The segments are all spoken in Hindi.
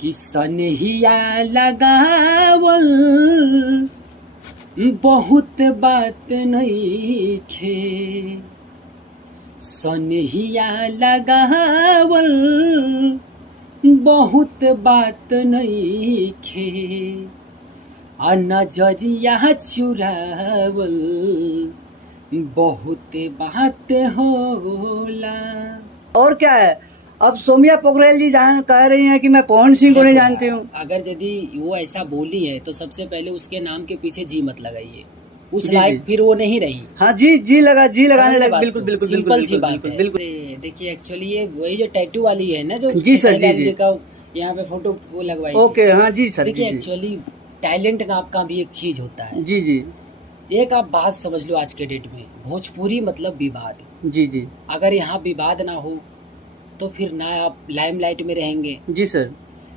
कि सनहिया लगावल बहुत बात नइखे, सनहिया लगावल बहुत बात नइखे, आ नजरिया चुरावल बहुत बात होला। और क्या है, अब सौम्या पोखरेल जी कह रही हैं कि मैं पवन सिंह को नहीं जानती हूँ। अगर यदि वो ऐसा बोली है तो सबसे पहले उसके नाम के पीछे जी मत लगाइए, उस जी, लायक जी। फिर वो नहीं रही। हाँ जी लगाने लगे। बिल्कुल बिल्कुल सिंपल सी बात है। बिल्कुल। देखिए एक्चुअली ये वही जो टैटू वाली है ना, जो जी सर, जी, जी। का यहाँ पे फोटो वो लगवाई। ओके, हाँ जी सर। देखिए एक्चुअली टैलेंट नाम का भी एक चीज होता है। जी जी। एक आप बात समझ लो, आज के डेट में भोजपुरी मतलब विवाद। जी जी। अगर यहाँ विवाद ना हो तो फिर ना आप लाइमलाइट में रहेंगे। जी सर।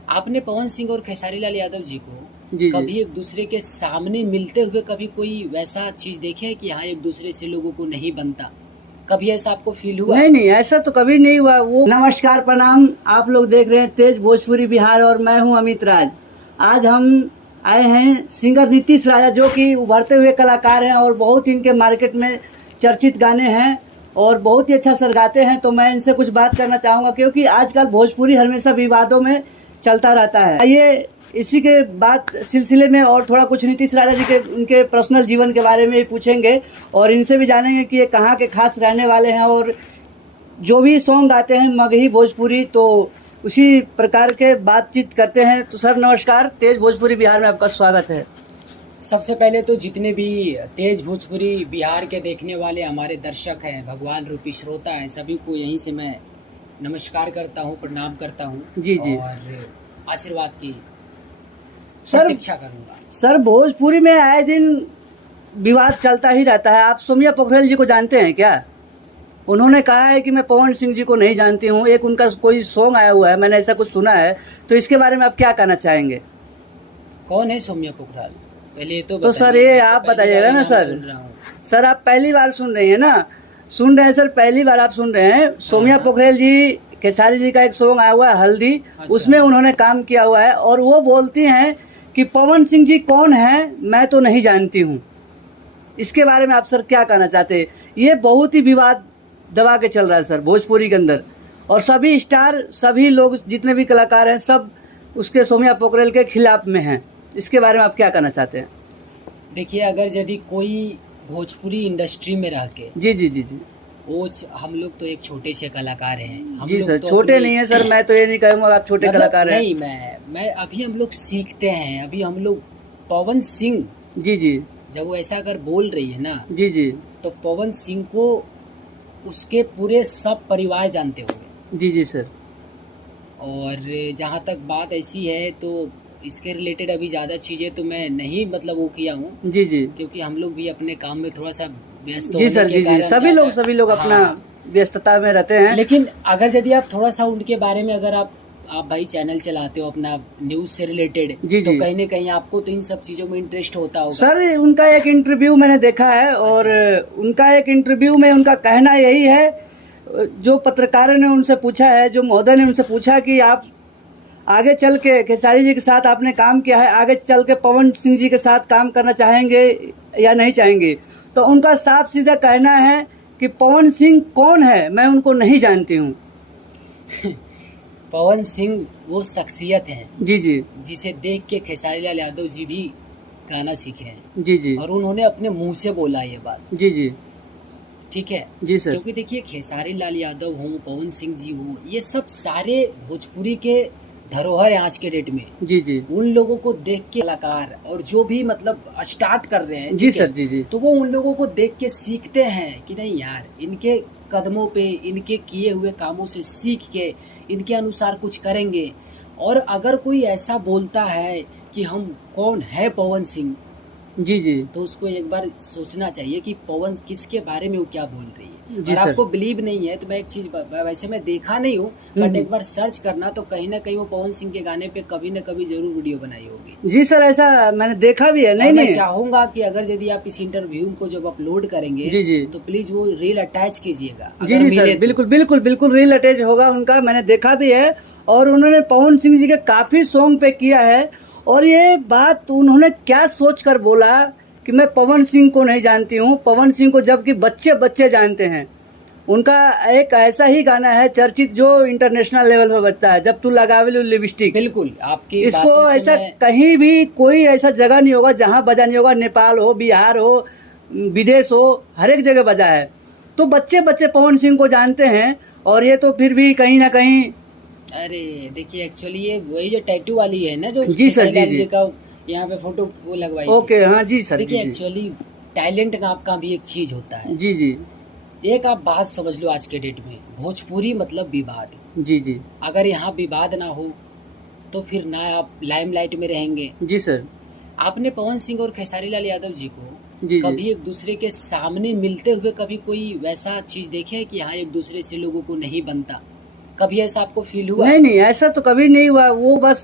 आपने पवन सिंह और खेसारी लाल यादव जी को जी कभी एक दूसरे के सामने मिलते हुए कभी कोई वैसा चीज देखे है कि यहाँ एक दूसरे से लोगों को नहीं बनता? कभी ऐसा आपको फील हुआ? नहीं, ऐसा तो कभी नहीं हुआ। वो नमस्कार प्रणाम, आप लोग देख रहे हैं तेज भोजपुरी बिहार और मैं हूं अमित राज। आज हम आए हैं सिंगर नीतीश राजा, जो कि उभरते हुए कलाकार हैं और बहुत इनके मार्केट में चर्चित गाने हैं और बहुत ही अच्छा सर गाते हैं। तो मैं इनसे कुछ बात करना चाहूँगा, क्योंकि आजकल भोजपुरी हमेशा विवादों में चलता रहता है। आइए इसी के बात सिलसिले में और थोड़ा कुछ नीतीश राजा जी के उनके पर्सनल जीवन के बारे में पूछेंगे और इनसे भी जानेंगे कि ये कहाँ के खास रहने वाले हैं और जो भी सॉन्ग गाते हैं मगही भोजपुरी, तो उसी प्रकार के बातचीत करते हैं। तो सर नमस्कार, तेज भोजपुरी बिहार में आपका स्वागत है। सबसे पहले तो जितने भी तेज भोजपुरी बिहार के देखने वाले हमारे दर्शक हैं, भगवान रूपी श्रोता हैं, सभी को यहीं से मैं नमस्कार करता हूँ, प्रणाम करता हूँ। जी जी। और आशीर्वाद की सर प्रतीक्षा करूँगा। सर भोजपुरी में आए दिन विवाद चलता ही रहता है। आप सौम्या पोखरेल जी को जानते हैं क्या? उन्होंने कहा है कि मैं पवन सिंह जी को नहीं जानती हूँ। एक उनका कोई सॉन्ग आया हुआ है, मैंने ऐसा कुछ सुना है, तो इसके बारे में आप क्या कहना चाहेंगे? कौन है सौम्या पोखराल? पहले तो सर ये आप बताइएगा ना सर। सर आप पहली बार सुन रही हैं ना? सुन रहे हैं सर, पहली बार आप सुन रहे हैं। सौम्या पोखरेल जी, खेसारी जी का एक सॉन्ग आया हुआ है हल्दी, उसमें उन्होंने काम किया हुआ है और वो बोलती हैं कि पवन सिंह जी कौन है मैं तो नहीं जानती हूँ। इसके बारे में आप सर क्या कहना चाहते हैं? ये बहुत ही विवाद दबा के चल रहा है सर भोजपुरी के अंदर, और सभी स्टार, सभी लोग जितने भी कलाकार हैं सब उसके सौम्या पोखरेल के खिलाफ में हैं। इसके बारे में आप क्या कहना चाहते हैं? देखिए, अगर यदि कोई भोजपुरी इंडस्ट्री में रह के जी जी जी जी वो हम लोग तो एक छोटे से कलाकार हैं। हम जी लोग सर, तो छोटे नहीं है सर, मैं तो ये नहीं कहूँगा आप छोटे कलाकार हैं। नहीं, मैं अभी हम लोग सीखते हैं। अभी हम लोग पवन सिंह, जी जी, जब वो ऐसा अगर बोल रही है ना, जी जी, तो पवन सिंह को उसके पूरे सब परिवार जानते होंगे। जी जी सर। और जहाँ तक बात ऐसी है तो इसके रिलेटेड अभी ज़्यादा चीज़ें तो मैं नहीं मतलब वो किया हूँ, जी जी, क्योंकि हम लोग भी अपने काम में थोड़ा सा व्यस्त जी सर, जी जी, सभी लोग अपना व्यस्तता में रहते हैं। लेकिन अगर यदि आप थोड़ा सा उनके बारे में, अगर आप भाई चैनल चलाते हो अपना न्यूज़ से रिलेटेड, जी तो जी, कहीं ना कहीं आपको तो इन सब चीज़ों में इंटरेस्ट होता होगा। सर उनका एक इंटरव्यू मैंने देखा है और उनका एक इंटरव्यू में उनका कहना यही है, जो पत्रकारों ने उनसे पूछा है, जो महोदय ने उनसे पूछा कि आप आगे चल के खेसारी जी के साथ आपने काम किया है, आगे चल के पवन सिंह जी के साथ काम करना चाहेंगे या नहीं चाहेंगे, तो उनका साफ सीधा कहना है कि पवन सिंह कौन है मैं उनको नहीं जानती हूँ। पवन सिंह वो शख्सियत है, जी जी, जिसे देख के खेसारी लाल यादव जी भी गाना सीखे हैं। जी जी, और उन्होंने अपने मुंह से बोला ये बात। जी जी, ठीक है जी सर। क्योंकि देखिए, खेसारी लाल यादव हो, पवन सिंह जी हो, ये सब सारे भोजपुरी के धरोहर है आज के डेट में। जी जी, उन लोगों को देख के कलाकार और जो भी मतलब स्टार्ट कर रहे हैं, जी सर, जी जी, तो वो उन लोगों को देख के सीखते हैं कि नहीं यार, इनके कदमों पे, इनके किए हुए कामों से सीख के इनके अनुसार कुछ करेंगे। और अगर कोई ऐसा बोलता है कि हम कौन है पवन सिंह, जी जी तो उसको एक बार सोचना चाहिए कि पवन किसके बारे में वो क्या बोल रही है। जी और सर। आपको बिलीव नहीं है तो मैं एक चीज वैसे मैं देखा नहीं हूँ, बट एक बार सर्च करना तो कहीं ना कहीं वो पवन सिंह के गाने पे कभी न कभी जरूर वीडियो बनाई होगी। जी सर, ऐसा मैंने देखा भी है। नहीं और मैं नहीं। चाहूंगा कि अगर यदि आप इस इंटरव्यू को जब अपलोड करेंगे जी जी तो प्लीज वो रील अटैच कीजिएगा जी अगर जी मिले सर, तो। बिल्कुल बिल्कुल बिल्कुल रील अटैच होगा उनका, मैंने देखा भी है। और उन्होंने पवन सिंह जी के काफ़ी सॉन्ग पे किया है। और ये बात उन्होंने क्या सोच कर बोला कि मैं पवन सिंह को नहीं जानती हूँ, पवन सिंह को जबकि बच्चे बच्चे जानते हैं। उनका एक ऐसा ही गाना है चर्चित जो इंटरनेशनल लेवल पे बजता है, जब तू लगावे लिपस्टिक। बिल्कुल आपकी इसको बातों से ऐसा मैं कहीं भी कोई ऐसा जगह नहीं होगा जहाँ बजा नहीं होगा, नेपाल हो, बिहार हो, विदेश हो, हर एक जगह बजा है। तो बच्चे बच्चे पवन सिंह को जानते हैं। और ये तो फिर भी कहीं ना कहीं। अरे देखिए एक्चुअली ये वही जो टैटू वाली है ना जो जी सर, खेसारी लाल जी, जी जी। का यहाँ पे फोटो वो लगवाई थी। ओके, हाँ जी सर, देखिए जी जी एक्चुअली टैलेंट नाम का भी एक चीज होता है। जी जी एक आप बात समझ लो, आज के डेट में भोजपुरी मतलब विवाद। जी जी अगर यहाँ विवाद ना हो तो फिर ना आप लाइमलाइट में रहेंगे। जी सर, आपने पवन सिंह और खेसारी लाल यादव जी को जी जी कभी एक दूसरे के सामने मिलते हुए कभी कोई वैसा चीज देखे है कि यहाँ एक दूसरे से लोगों को नहीं बनता? कभी ऐसा आपको फील हुआ? नहीं नहीं, ऐसा तो कभी नहीं हुआ। वो बस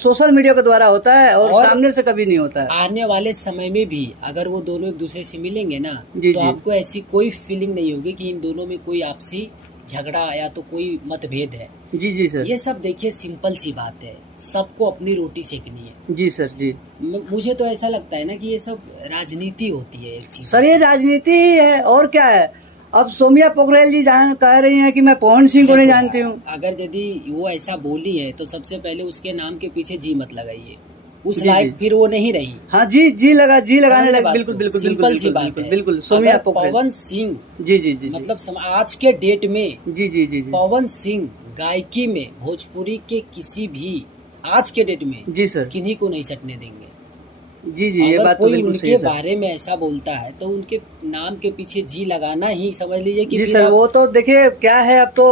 सोशल मीडिया के द्वारा होता है और सामने से कभी नहीं होता है। आने वाले समय में भी अगर वो दोनों एक दूसरे से मिलेंगे ना जी, तो जी। आपको ऐसी कोई फीलिंग नहीं होगी कि इन दोनों में कोई आपसी झगड़ा या तो कोई मतभेद है। जी जी सर, ये सब देखिए सिंपल सी बात है, सबको अपनी रोटी सेकनी है। जी सर, जी मुझे तो ऐसा लगता है ना कि ये सब राजनीति होती है एक चीज। सर, ये राजनीति ही है और क्या है। अब सोमिया पोखरेल जी कह रही हैं कि मैं पवन सिंह को नहीं जानती हूँ। अगर यदि वो ऐसा बोली है तो सबसे पहले उसके नाम के पीछे जी मत लगाइए, उस जी, लायक जी। फिर वो नहीं रही। हाँ जी जी लगाने लगे। बात बिल्कुल को, बिल्कुल सिंपल बिल्कुल सी बात बिल्कुल है। बिल्कुल सोमिया अगर पोखरेल। पवन सिंह जी जी जी मतलब आज के डेट में जी जी जी जी पवन सिंह गायकी में भोजपुरी के किसी भी आज के डेट में जी सर, किन्हीं को नहीं सटने देंगे। जी जी, ये अगर बात तो कोई बिल्कुल उनके सही है सर। बारे में ऐसा बोलता है तो उनके नाम के पीछे जी लगाना ही समझ लीजिए कि जी फिर सर, आप- वो तो देखिए क्या है, अब तो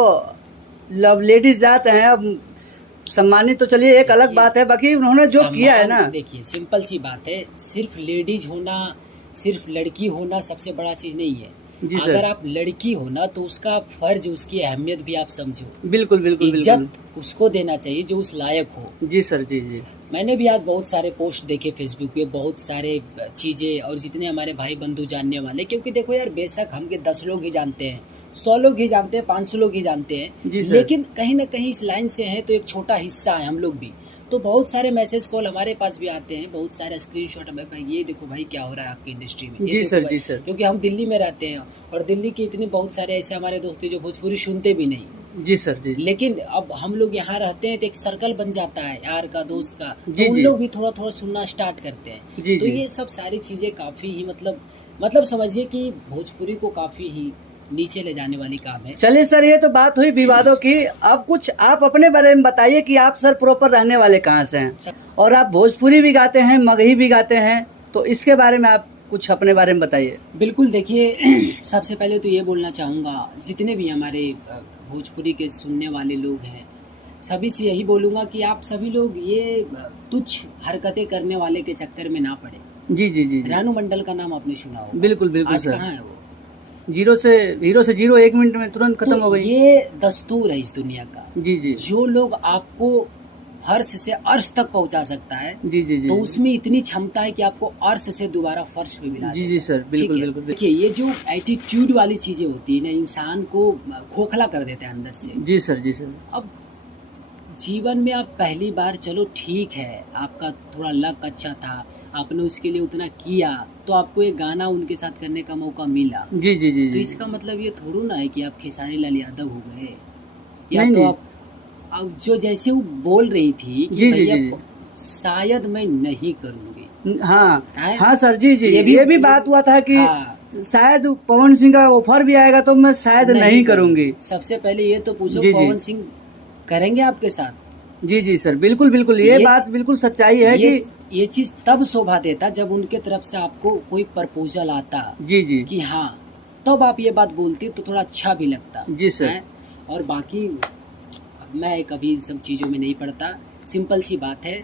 लव लेडीज जाते हैं, अब सम्मानित तो चलिए एक अलग बात है, बाकी उन्होंने जो किया है ना। देखिए सिंपल सी बात है, सिर्फ लेडीज होना, सिर्फ लड़की होना सबसे बड़ा चीज नहीं है। जी सर, अगर आप लड़की हो ना तो उसका फर्ज, उसकी अहमियत भी आप समझो। बिल्कुल बिल्कुल बिल्कुल। इज्जत उसको देना चाहिए जो उस लायक हो। जी सर, जी जी मैंने भी आज बहुत सारे पोस्ट देखे फेसबुक पे, बहुत सारे चीजें, और जितने हमारे भाई बंधु जानने वाले, क्योंकि देखो यार बेशक हम के 10 लोग ही जानते हैं, 100 लोग ही जानते हैं, 500 लोग ही जानते जी हैं, सर। लेकिन कहीं ना कहीं इस लाइन से हैं तो एक छोटा हिस्सा है हम लोग भी। तो बहुत सारे मैसेज कॉल हमारे पास भी आते हैं, बहुत सारे स्क्रीनशॉट हमें, भाई ये देखो भाई क्या हो रहा है आपकी इंडस्ट्री में, ये जी देखो सर, भाई। जी सर, क्योंकि हम दिल्ली में रहते हैं और दिल्ली के इतने बहुत सारे ऐसे हमारे दोस्त हैं जो भोजपुरी सुनते भी नहीं, जी सर, जी लेकिन अब हम लोग यहाँ रहते हैं तो एक सर्कल बन जाता है यार का, दोस्त का, जी, तो उन जी। लोग भी थोड़ा थोड़ा सुनना स्टार्ट करते हैं। जी तो जी ये सब सारी चीजें काफी ही मतलब समझिए कि भोजपुरी को काफी ही नीचे ले जाने वाली काम है। चलिए सर, ये तो बात हुई विवादों की। अब कुछ आप अपने बारे में बताइए कि आप सर प्रॉपर रहने वाले कहाँ से हैं, और आप भोजपुरी भी गाते हैं, मगही भी गाते हैं, तो इसके बारे में आप कुछ अपने बारे में बताइए। बिल्कुल देखिए सबसे पहले तो ये बोलना चाहूँगा, जितने भी हमारे भोजपुरी के सुनने वाले लोग हैं सभी से यही बोलूँगा कि आप सभी लोग ये तुच्छ हरकतें करने वाले के चक्कर में ना पड़े। जी जी जी जी, रानू मंडल का नाम आपने सुना होगा। बिल्कुल बिल्कुल आज सर। कहाँ है वो? हीरो से जीरो 1 मिनट में तुरंत खत्म हो तो गई। ये दस्तूर है इस दुनिया का। जी जी जो लोग आपको फर्श से अर्श तक पहुंचा सकता है जी जी जी तो उसमें इतनी क्षमता है कि आपको अर्श से दोबारा फर्श पे मिला जी देगा। जी सर, बिल्कुल ठीक है? बिल्कुल। देखिए ये जो एटीट्यूड वाली चीजें होती है ना, इंसान को खोखला कर देते हैं अंदर से। जी सर, जी सर, अब जीवन में आप पहली बार, चलो ठीक है आपका थोड़ा लक अच्छा था, आपने उसके लिए उतना किया तो आपको ये गाना उनके साथ करने का मौका मिला, जी जी जी तो जी इसका मतलब ये थोड़ा ना है कि आप खेसारी लाल यादव हो गए, या नहीं, तो नहीं। आप अब जो जैसे वो बोल रही थी कि जी, जी, भैया जी, शायद मैं नहीं करूंगी। हाँ हैं? हाँ सर, जी जी, ये ये भी भी बात हुआ था कि हाँ, शायद पवन सिंह का ऑफर भी आएगा तो मैं शायद नहीं करूंगी। सबसे पहले ये तो पूछो जी, जी। पवन सिंह करेंगे आपके साथ? जी जी सर, बिल्कुल बिल्कुल, ये बात बिल्कुल सच्चाई है कि ये चीज तब शोभा देता जब उनके तरफ से आपको कोई प्रपोजल आता जी जी कि हाँ, तब आप ये बात बोलती तो थोड़ा अच्छा भी लगता। जी सर। हैं? और बाकी मैं कभी इन सब चीज़ों में नहीं पड़ता, सिंपल सी बात है,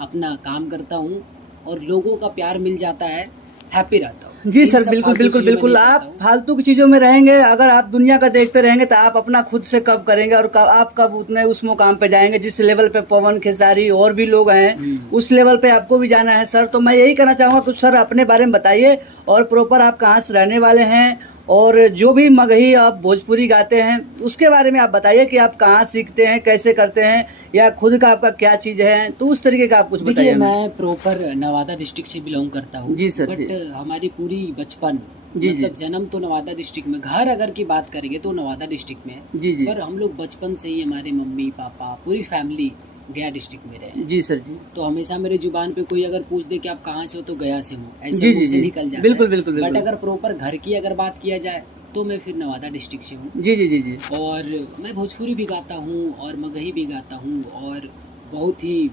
अपना काम करता हूँ और लोगों का प्यार मिल जाता है, हैप्पी रहता हूँ। जी इन सर, सब बिल्कुल फालतू बिल्कुल चीज़ों में बिल्कुल। नहीं आप पड़ता हूँ। फालतू की चीज़ों में रहेंगे, अगर आप दुनिया का देखते रहेंगे तो आप अपना खुद से कब करेंगे और आप कब उतने उस मुकाम पे जाएंगे जिस लेवल पे पवन खेसारी और भी लोग हैं, उस लेवल पे आपको भी जाना है सर। तो मैं यही कहना चाहूँगा, कुछ सर अपने बारे में बताइए और प्रॉपर आप कहाँ से रहने वाले हैं, और जो भी मगही आप भोजपुरी गाते हैं उसके बारे में आप बताइए कि आप कहाँ सीखते हैं, कैसे करते हैं, या खुद का आपका क्या चीज़ है, तो उस तरीके का आप कुछ देखिए, बताइए हमें। मैं प्रॉपर नवादा डिस्ट्रिक्ट से बिलोंग करता हूँ। जी सर, बट जी। हमारी पूरी बचपन, जी, जी। मतलब जन्म तो नवादा डिस्ट्रिक्ट में, घर अगर की बात करेंगे तो नवादा डिस्ट्रिक्ट में है। जी, जी। पर हम लोग बचपन से ही, हमारे मम्मी पापा पूरी फैमिली गया डिस्ट्रिक्ट में रहे हैं। जी सर, जी। तो हमेशा मेरे जुबान पे कोई अगर पूछ दे कि आप कहाँ से हो, तो गया से हूँ, ऐसे जी, मुंह जी, से जी। निकल जाता बिल्कुल, है। बिल्कुल, बट बिल्कुल। अगर प्रॉपर घर की अगर बात किया जाए तो मैं फिर नवादा डिस्ट्रिक्ट से हूँ। जी, जी, जी, जी। और मैं भोजपुरी भी गाता हूँ और मगही भी गाता हूँ, और बहुत ही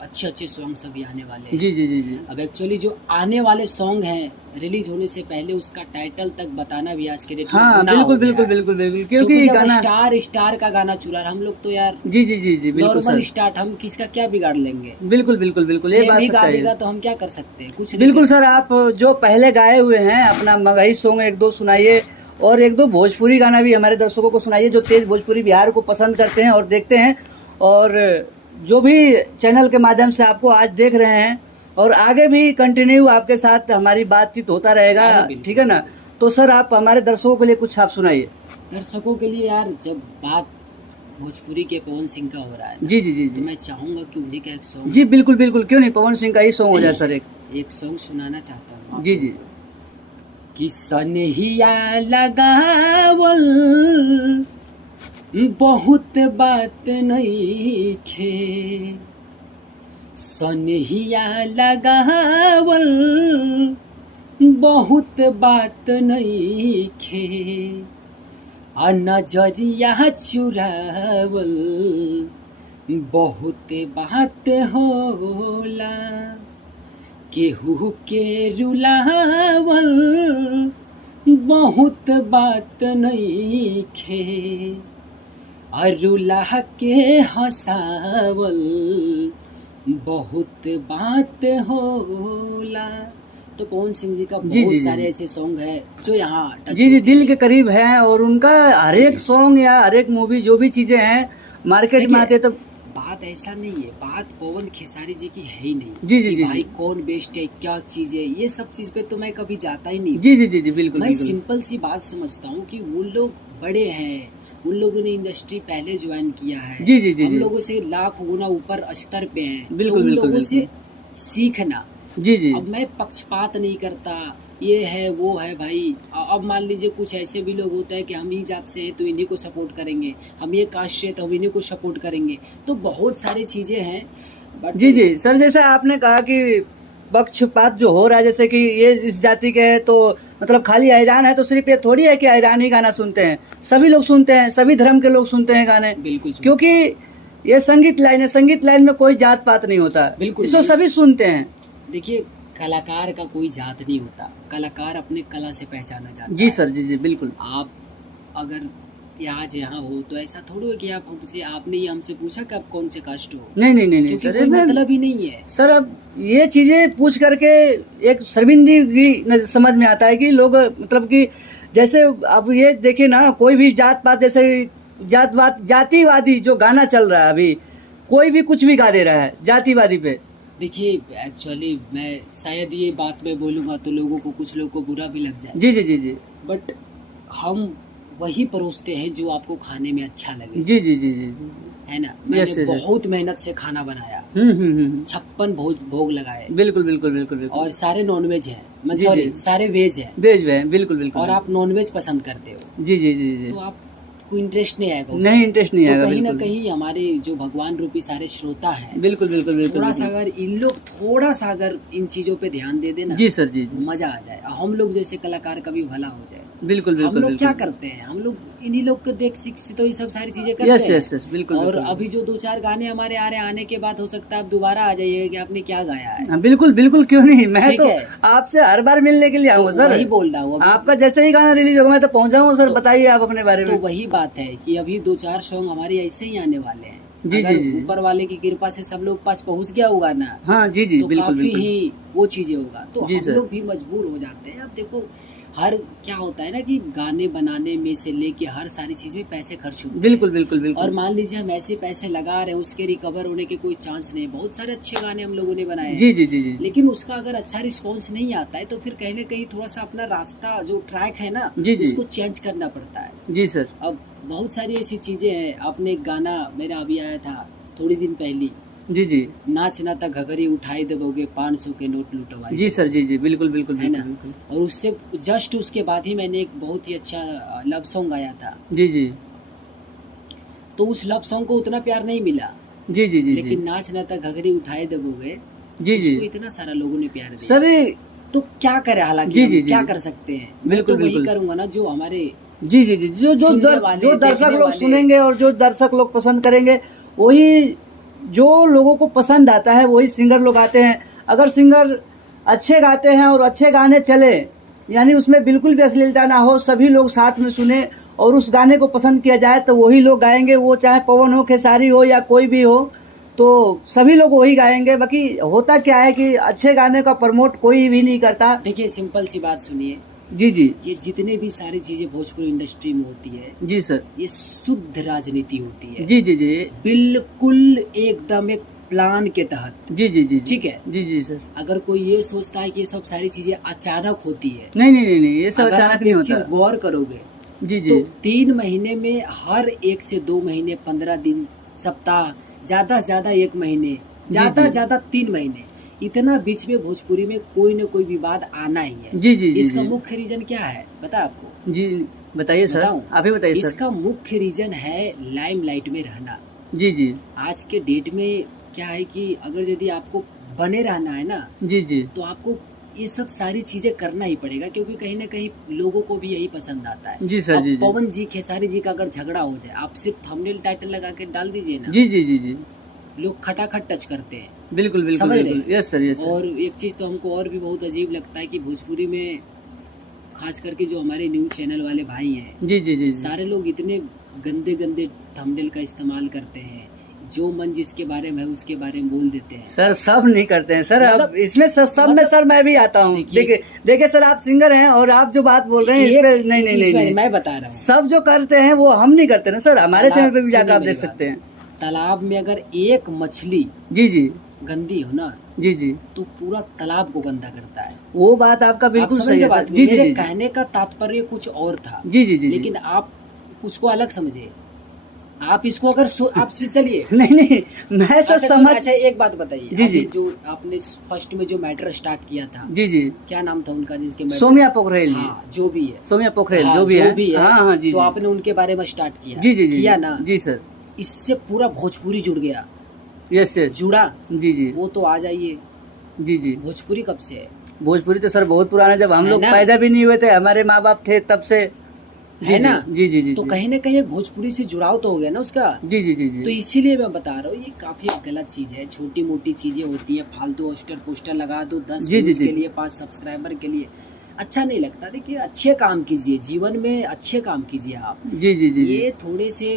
अच्छे अच्छे सॉन्ग्स अभी आने वाले हैं। जी, जी, जी, जी। अब एक्चुअली जो आने वाले सॉन्ग हैं, रिलीज होने से पहले उसका टाइटल तक बताना भी आज के डेट में हाँ, गुनाह बिल्कुल, हो गया बिल्कुल, है। बिल्कुल, बिल्कुल, क्योंकि क्योंकि जब गाना। स्टार का गाना चुरा रहा, हम लोग तो यार जी, जी, जी, जी, बिल्कुल नॉर्मल सर। स्टार्ट, हम किसका क्या बिगाड़ लेंगे? बिल्कुल, बिल्कुल, बिल्कुल, ये सेम बात ही गा सच्चाई देगा है। तो हम क्या कर सकते हैं? कुछ नहीं बिल्कुल कर सर, आप जो पहले गाए हुए हैं अपना मगही सॉन्ग 1-2 सुनाइए, और 1-2 भोजपुरी गाना भी हमारे दर्शकों को सुनाइए जो तेज भोजपुरी बिहार को पसंद करते हैं और देखते हैं, और जो भी चैनल के माध्यम से आपको आज देख रहे हैं, और आगे भी कंटिन्यू आपके साथ हमारी बातचीत होता रहेगा, अरे बिल्कुल, ठीक है ना? तो सर आप हमारे दर्शकों के लिए कुछ आप सुनाइए। दर्शकों के लिए यार, जब बात भोजपुरी के पवन सिंह का हो रहा है ना, जी, जी, जी, तो जी। मैं चाहूंगा कि उन्हीं का एक सॉन्ग, जी, बिल्कुल, बिल्कुल, क्यों नहीं, पवन सिंह का ही सॉन्ग हो जाए सर एक। एक सॉन्ग सुनाना चाहता हूँ आप जी, लोगों जी। को। कि सनहिया लगावल बहुत बात नइखे, सनहिया लगावल बहुत बात नइखे, आ नजरिया चुरावल बहुत बात होला, केहू के रुलावल बहुत बात नइखे, आ रुला के हंसावल बहुत बात होला। तो पवन सिंह जी का जी, बहुत जी, जी, सारे जी। ऐसे सॉन्ग है जो यहाँ टच जी, जी, होते दिल हैं। के करीब हैं, और उनका हर एक सॉन्ग या हर एक मूवी जो भी चीज़ें हैं मार्केट में देखिए, आते तो। बात ऐसा नहीं है, बात पवन खेसारी जी की है ही नहीं जी, जी, कि जी, भाई जी। कौन बेस्ट है, क्या चीज़ है, ये सब चीज़ पे तो मैं कभी जाता ही नहीं हूँ। जी, जी, जी, जी, बिल्कुल, मैं बिल्कुल। सिंपल सी बात समझता हूँ कि वो लोग बड़े हैं, उन लोगों ने इंडस्ट्री पहले ज्वाइन किया है, जी, जी, जी, हम जी। लोगों से लाख गुना ऊपर स्तर पे हैं, तो बिल्कुल, उन बिल्कुल, लोगों से बिल्कुल। सीखना। जी, जी। अब मैं पक्षपात नहीं करता, ये है वो है भाई। अब मान लीजिए कुछ ऐसे भी लोग होते हैं कि हम ही जात से हैं तो इन्हीं को सपोर्ट करेंगे, हम ये कास्ट से हैं तो हम इन्हीं को सपोर्ट करेंगे, तो बहुत सारी चीज़ें हैं। बट जी, जी, सर जैसे आपने कहा कि पक्षपात जो हो रहा है, जैसे कि ये इस जाति के है तो मतलब खाली ईरान है, तो सिर्फ ये थोड़ी है कि ईरान ही गाना सुनते हैं, सभी लोग सुनते हैं, सभी धर्म के लोग सुनते हैं गाने, बिल्कुल क्योंकि ये संगीत लाइन है, संगीत लाइन में कोई जात पात नहीं होता, बिल्कुल इसको नहीं। सभी सुनते हैं। देखिए, कलाकार का कोई जात नहीं होता, कलाकार अपने कला से पहचाना जाता जी है। सर, जी, जी, बिल्कुल। आप अगर आज यहाँ हो तो ऐसा थोड़ी है कि आप हमसे, आपने ये हमसे पूछा कि आप कौन से कास्ट हो, नहीं, नहीं, नहीं, नहीं क्योंकि सर, कोई मैं मतलब ही नहीं है। सर अब ये चीज़ें पूछ करके एक शर्मिंदगी समझ में आता है कि लोग मतलब कि जैसे अब ये देखिए ना, कोई भी जात पात, जैसे जातिवादी जो गाना चल रहा है अभी, कोई भी कुछ भी गा दे रहा है जातिवादी पे। देखिए, एक्चुअली मैं शायद ये बात मैं बोलूँगा तो लोगों को, कुछ लोगों को बुरा भी लग जाए, जी, जी, जी, जी। बट हम वही परोसते हैं जो आपको खाने में अच्छा लगे, जी, जी, जी, जी, जी। है ना। Yes, मैंने yes, yes. बहुत मेहनत से खाना बनाया, 56 भोग लगाए, बिल्कुल, बिल्कुल, बिल्कुल, बिल्कुल। और सारे नॉनवेज हैं, मैं जी, सॉरी जी। सारे वेज हैं, वेज है, बिल्कुल, बिल्कुल। और आप नॉनवेज पसंद करते हो, जी, जी, जी, जी। तो आपको इंटरेस्ट नहीं आएगा उसमें। नहीं, इंटरेस्ट नहीं तो आएगा, कहीं ना बिल्कुल। कहीं हमारे जो भगवान रूपी सारे श्रोता हैं, बिल्कुल, बिल्कुल, बिल्कुल, थोड़ा सा बिल्कुल। अगर इन लोग थोड़ा सा अगर इन चीज़ों पे ध्यान दे देना, जी सर, जी, जी। मज़ा आ जाए, हम लोग जैसे कलाकार का भी भला हो जाए। बिल्कुल, हम बिल्कुल, लोग क्या बिल्कुल। करते हैं, हम लोग इन्हीं लोग को देख सीख से तो ये सब सारी चीज़ें करते यस, हैं। यस, यस, बिल्कुल, और बिल्कुल। अभी जो 2-4 गाने हमारे आ रहे हैं, आने के बाद हो सकता है आप दोबारा आ जाइएगा कि आपने क्या गाया है। हाँ, बिल्कुल, बिल्कुल, क्यों नहीं, मैं ठीक तो है। आपसे हर बार मिलने के लिए आऊँगा तो सर। वही बोल रहा हूँ अभी। आपका जैसे ही गाना रिलीज होगा मैं तो पहुँच जाऊँगा सर, तो- बताइए आप अपने बारे तो में। वही बात है कि अभी 2-4 सॉन्ग हमारे ऐसे ही आने वाले हैं, जी अगर जी जी ऊपर वाले की कृपा से सब लोग पास पहुंच गया होगा ना, हाँ जी जी तो बिल्कुल काफी बिल्कुल ही वो चीजें होगा। तो जी हम सर लोग भी मजबूर हो जाते हैं। अब देखो, हर क्या होता है ना कि गाने बनाने में से लेके हर सारी चीज में पैसे खर्च होते हैं। बिल्कुल बिल्कुल और बिल्कुल मान लीजिए हम ऐसे पैसे लगा रहे हैं, उसके रिकवर होने के कोई चांस नहीं। बहुत सारे अच्छे गाने हम लोगों ने बनाए जी हैं, जी जी जी लेकिन उसका अगर अच्छा रिस्पॉन्स नहीं आता है तो फिर कहीं ना कहीं थोड़ा सा अपना रास्ता जो ट्रैक है ना, जी जी उसको चेंज करना पड़ता है। जी सर अब बहुत सारी ऐसी चीजें हैं। आपने एक गाना मेरा अभी आया था थोड़ी दिन पहली, जी जी नाच ना था घघरी उठाई देवोगे 500 के नोट लुटवाई जी सर देवोगे। जी जी बिल्कुल बिल्कुल है बिल्कुल ना? बिल्कुल और उससे जस्ट उसके बाद ही मैंने एक बहुत ही अच्छा लव सॉन्ग गाया था। जी जी तो उस लव सॉन्ग को उतना प्यार नहीं मिला, जी जी जी जी लेकिन नाच ना था घघरी उठाए देवोगे जी जी उसको इतना सारा लोगों ने प्यार दिया। सर तो क्या करे, हालांकि जी हम जी जी क्या जी कर सकते हैं। मैं बिल्कुल तो वही बिल्कुल करूंगा ना जो हमारे जी जी जी सुनने वाले, जो दर्शक देखने लोग वाले। सुनेंगे और जो दर्शक लोग पसंद करेंगे, वही जो लोगों को पसंद आता है वही सिंगर लोग आते हैं। अगर सिंगर अच्छे गाते हैं और अच्छे गाने चले, यानी उसमें बिल्कुल भी अश्लीलता ना हो, सभी लोग साथ में सुने और उस गाने को पसंद किया जाए, तो वही लोग गाएंगे। वो चाहे पवन हो, खेसारी हो या कोई भी हो, तो सभी लोग वही गाएंगे। बाकी होता क्या है कि अच्छे गाने का प्रमोट कोई भी नहीं करता। देखिए, सिंपल सी बात सुनिए, जी जी ये जितने भी सारी चीजें भोजपुरी इंडस्ट्री में होती है, जी सर ये शुद्ध राजनीति होती है। जी जी जी बिल्कुल एकदम एक प्लान के तहत। जी जी जी ठीक है। जी जी सर अगर कोई ये सोचता है कि ये सब सारी चीजें अचानक होती है, नहीं नहीं नहीं नहीं, ये सब अगर अचानक आप नहीं एक होता। चीज गौर करोगे जी जी तो 3 महीने में हर 1 से 2 महीने, 15 दिन, सप्ताह, ज्यादा से ज्यादा 1 महीने, ज्यादा जी। ज्यादा 3 महीने, इतना बीच में भोजपुरी में कोई न कोई विवाद आना ही है। जी जी जी इसका जी मुख्य रीजन क्या है बता आपको? जी बताइए सर, बताऊं? आप ही बताइए सर। इसका मुख्य रीजन है लाइमलाइट में रहना। जी जी आज के डेट में क्या है कि अगर यदि आपको बने रहना है ना, जी जी तो आपको ये सब सारी चीजें करना ही पड़ेगा, क्योंकि कहीं ना कहीं लोगों को भी यही पसंद आता है। जी सर अब जी जी पवन जी, खेसारी जी का अगर झगड़ा हो जाए, आप सिर्फ थंबनेल टाइटल लगा के डाल दीजिए ना, जी जी जी जी लोग खटाखट टच करते हैं। बिल्कुल बिल्कुल समझ रहे बिल्कुल, हैं? Yes sir yes sir. और एक चीज तो हमको और भी बहुत अजीब लगता है कि भोजपुरी में खास करके जो हमारे न्यूज चैनल वाले भाई हैं, जी जी जी जी सारे लोग इतने गंदे गंदे थंबनेल का इस्तेमाल करते हैं, जो मन जिसके बारे में है उसके बारे में बोल देते हैं। सर सब नहीं करते हैं सर। अब मतलब- इसमें सब में सर मैं भी आता हूँ। देखिए- देखिए देखिए सर, आप सिंगर हैं और आप जो बात बोल रहे हैं इस पे नहीं नहीं नहीं नहीं, मैं बता रहा हूँ, सब जो करते हैं वो हम नहीं करते ना सर। हमारे चैनल पे भी जाकर आप सुनिए देख मेरी सकते हैं। तालाब में अगर एक मछली जी जी गंदी हो ना, जी जी तो पूरा तालाब को गंदा करता है। वो बात आपका आप बिल्कुल समझ सही रहे है बात सर। को? जी जी मेरे जी कहने का तात्पर्य कुछ और था, जी जी जी लेकिन आप उसको अलग समझे। आप इसको अगर आप चलिए, नहीं नहीं, मैं सर समझ। अच्छा एक बात बताइए, जी, अभी जी। जो आपने फर्स्ट में जो मैटर स्टार्ट किया था, जी जी क्या नाम था उनका जिसके मैटर? सोमिया पोखरेल जी। हाँ, जो भी है, सोमिया पोखरेल हाँ, जो भी है। हाँ हाँ जी तो जी। आपने उनके बारे में स्टार्ट किया, जी जी जी किया ना? जी सर, इससे पूरा भोजपुरी जुड़ गया। यस यस जुड़ा, जी जी वो तो आ जाइए। जी जी। भोजपुरी कब से है? भोजपुरी तो सर बहुत पुराना, जब हम है लोग ना? पैदा भी नहीं हुए थे, हमारे माँ बाप थे तब से। जी है जी, ना? जी जी जी तो जी। कहीं ना कहीं एक भोजपुरी से जुड़ाव तो हो गया ना उसका। जी जी जी जी तो इसीलिए मैं बता रहा हूँ, ये काफी गलत चीज है। छोटी मोटी चीजें होती है, फालतू पोस्टर लगा दो 10 जी, जी, व्यूज जी। के लिए, 5 सब्सक्राइबर के लिए, अच्छा नहीं लगता। देखिए, अच्छे काम कीजिए, जीवन में अच्छे काम कीजिए आप। जी जी जी जी ये थोड़े से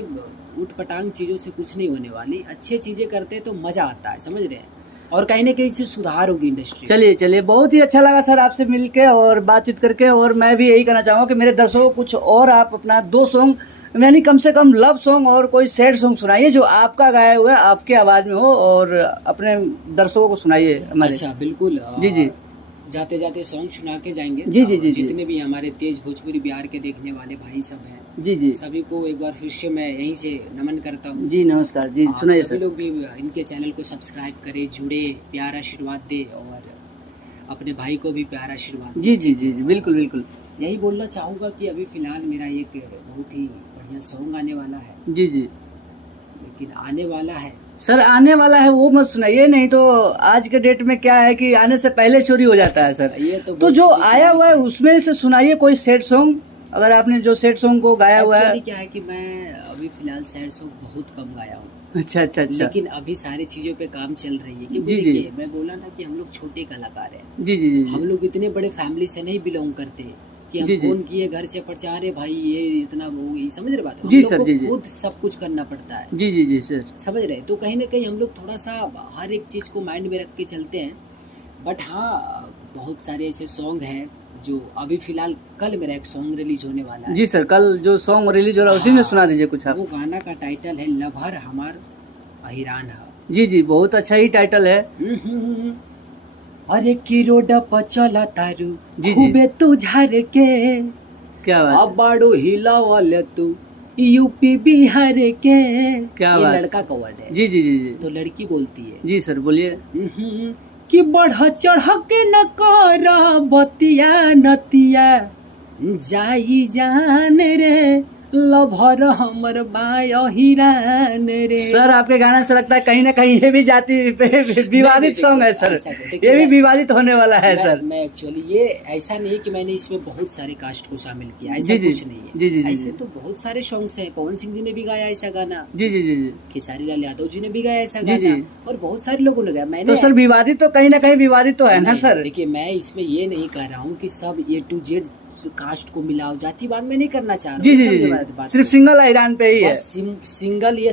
उठपटांग चीजों से कुछ नहीं होने वाली। अच्छे चीजें करते हैं तो मजा आता है, समझ रहे हैं? और कहीं ना कहीं से सुधार होगी इंडस्ट्री। चलिए चलिए, बहुत ही अच्छा लगा सर आपसे मिलके और बातचीत करके। और मैं भी यही कहना चाहूँगा कि मेरे दर्शकों को कुछ और आप अपना 2 सॉन्ग, यानी कम से कम लव सॉन्ग और कोई सैड सॉन्ग सुनाइए जो आपका गाया हुआ है, आपके आवाज़ में हो, और अपने दर्शकों को सुनाइए हमारे। अच्छा, बिल्कुल। जी जी जाते जाते सॉन्ग सुना के जाएंगे। जी, जी, जी, जी। जितने भी हमारे तेज भोजपुरी बिहार के देखने वाले भाई सब हैं, जी जी सभी को एक बार फिर से मैं यहीं से नमन करता हूँ। जी नमस्कार जी, आप सुनाइए सभी सर। लोग भी इनके चैनल को सब्सक्राइब करें, जुड़े, प्यार आशीर्वाद दे, और अपने भाई को भी प्यार आशीर्वाद जी जी जी जी बिल्कुल बिल्कुल। यही बोलना चाहूँगा कि अभी फिलहाल मेरा एक बहुत ही बढ़िया सॉन्ग आने वाला है, जी जी लेकिन आने वाला है। सर, आने वाला है वो मत सुनाइए, नहीं तो आज के डेट में क्या है कि आने से पहले चोरी हो जाता है सर। ये तो जो भोजपुरी आया की हुआ है बात उसमें से सुनाइए कोई सैड सॉन्ग, अगर आपने जो सैड सॉन्ग को गाया हुआ है। एक्चुअली क्या है कि मैं अभी फिलहाल सैड सॉन्ग बहुत कम गाया हूँ, अच्छा अच्छा अच्छा। लेकिन अभी सारी चीजों पे काम चल रही है। क्योंकि जी, जी। देखिए, मैं बोला ना कि हम लोग छोटे कलाकार हैं, जी जी जी हम जी लोग इतने बड़े फैमिली से नहीं बिलोंग करते कि हम जी, जी। फोन किए घर से प्रचार है भाई ये इतना वो ये समझ रहे बात हम जी लोग सर, को जी, जी। खुद सब कुछ करना पड़ता है, जी जी जी सर। समझ रहे। तो कहीं ना कहीं हम लोग थोड़ा सा हर एक चीज़ को माइंड में रख के चलते हैं। बट हाँ, बहुत सारे ऐसे सॉन्ग हैं जो अभी फिलहाल कल मेरा एक सॉन्ग रिलीज होने वाला है। जी सर, कल जो सॉन्ग रिलीज हो रहा है उसी में हाँ, सुना दीजिए कुछ आप। वो गाना का टाइटल है लभर हमार अहिरान है। जी जी, बहुत अच्छा ही टाइटल है। अरे की रोड पर चला तारू जी। खूबे तू झार के, क्या बात अब बाड़ो हिलावल तू यूपी बिहार के। क्या ये बात। लड़का का वर्ड है। जी जी जी जी। तो लड़की बोलती है जी सर बोलिए। कि बढ़ चढ़ के न कर बतिया नतिया जाई जान रे लभर हमर बाहिरान रे। सर आपके गाना से लगता है कहीं ना कहीं ये भी जाति पे विवादित सॉन्ग है सर, ये भी विवादित होने वाला है सर। मैं एक्चुअली ये ऐसा नहीं कि मैंने इसमें बहुत सारे कास्ट को शामिल किया, ऐसा जी, कुछ नहीं है। जी, जी, जी, ऐसे जी। तो बहुत सारे सॉन्ग्स हैं। पवन सिंह जी ने भी गाया ऐसा गाना, जी जी जी जी। खेसारी लाल यादव जी ने भी गाया ऐसा जी, गाना, जी। और बहुत सारे लोगों ने गाया। मैंने तो सर विवादित तो कहीं ना कहीं विवादित तो है ना नहीं, सर। देखिए मैं इसमें ये नहीं कह रहा हूँ कि सब A to Z कास्ट को मिलाओ, जातिवाद में नहीं करना चाह रहा जी हूँ। जी समझे जी, बात सिर्फ को? सिंगल अहिरान पे ही है। बस सिंगल ये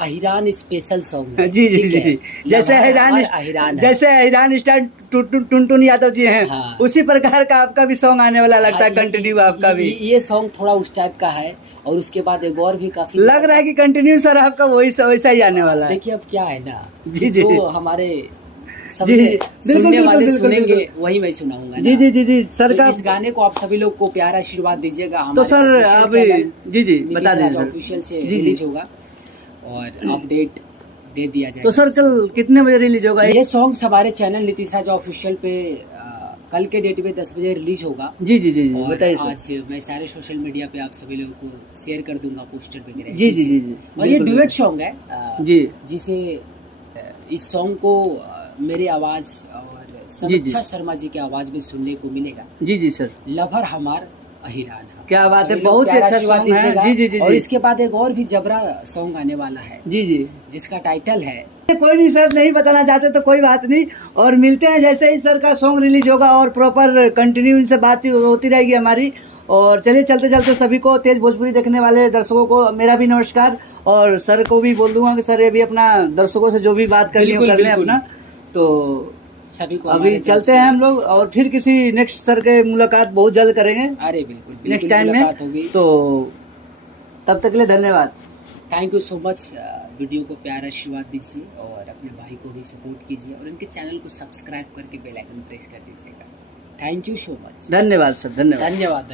अहिरान स्पेशल सॉन्ग है। जी जी ठीक जी है? जी। जैसे लभर अहिरान हमार अहिरान है। जैसे अहिरान स्टार टुनटुन यादव जी हैं, हाँ। उसी प्रकार का आपका भी सॉन्ग आने वाला लगता है, हाँ, कंटिन्यू आपका भी ये सॉन्ग थोड़ा उस टाइप का है। और उसके बाद एक और भी काफी लग रहा है कि कंटिन्यू सर आपका वही वैसा ही आने वाला है। देखिए अब क्या है ना, जी, जी। जो हमारे सब जी, सुनने बिल्कुल, वाले बिल्कुल, सुनेंगे बिल्कुल। वही मैं सुनाऊंगा जी ना। जी जी जी सर तो का। इस गाने को आप सभी लोग को प्यारा आशीर्वाद दीजिएगा। तो हमारे सर official अभी channel जी जी नीतीश बता दीजिए राज सर। ऑफिशियल से जी, जी। रिलीज होगा और अपडेट दे दिया जाएगा। तो सर कल कितने बजे रिलीज होगा? ये सॉन्ग हमारे चैनल नीतीश राज ऑफिशियल पे कल के डेट में 10 बजे रिलीज होगा। जी जी जी जी और बताइए सर। आज मैं सारे सोशल मीडिया पे आप सभी लोगों को शेयर कर दूंगा, पोस्टर वगैरह। जी जी जी जी। और ये बिल्कुल, डुएट सॉन्ग है जी जिसे इस सॉन्ग को मेरी आवाज और समीक्षा शर्मा जी की आवाज में सुनने को मिलेगा। जी जी सर। लभर हमार अहिरान है। क्या बात है, सभी लोग बहुत ही प्यारा अच्छा आशीर्वाद सॉन्ग है। दीजिएगा। जी जी जी और जी। इसके बाद एक और भी जबरा सॉन्ग आने वाला है जी जी। जिसका टाइटल है कोई नहीं सर, नहीं बताना चाहते तो कोई बात नहीं, और मिलते हैं जैसे ही सर का सॉन्ग रिलीज होगा और प्रॉपर कंटिन्यू इनसे बात होती रहेगी हमारी। और चलिए चलते चलते सभी को, तेज भोजपुरी देखने वाले दर्शकों को मेरा भी नमस्कार, और सर को भी बोल दूंगा कि सर ये भी अपना दर्शकों से जो भी बात करनी हो कर लें अपना। तो सभी को अभी चलते हैं हम लोग, और फिर किसी नेक्स्ट सर के मुलाकात बहुत जल्द करेंगे अरे बिल्कुल नेक्स्ट टाइम में। मुलाकात होगी। तो तब तक के लिए धन्यवाद। Thank you so much. Video को प्यार आशीर्वाद दीजिए और अपने भाई को भी सपोर्ट कीजिए और इनके चैनल को सब्सक्राइब करके बेल आइकन प्रेस कर दीजिएगा। Thank you so much. धन्यवाद सर, धन्यवाद। धन्यवाद।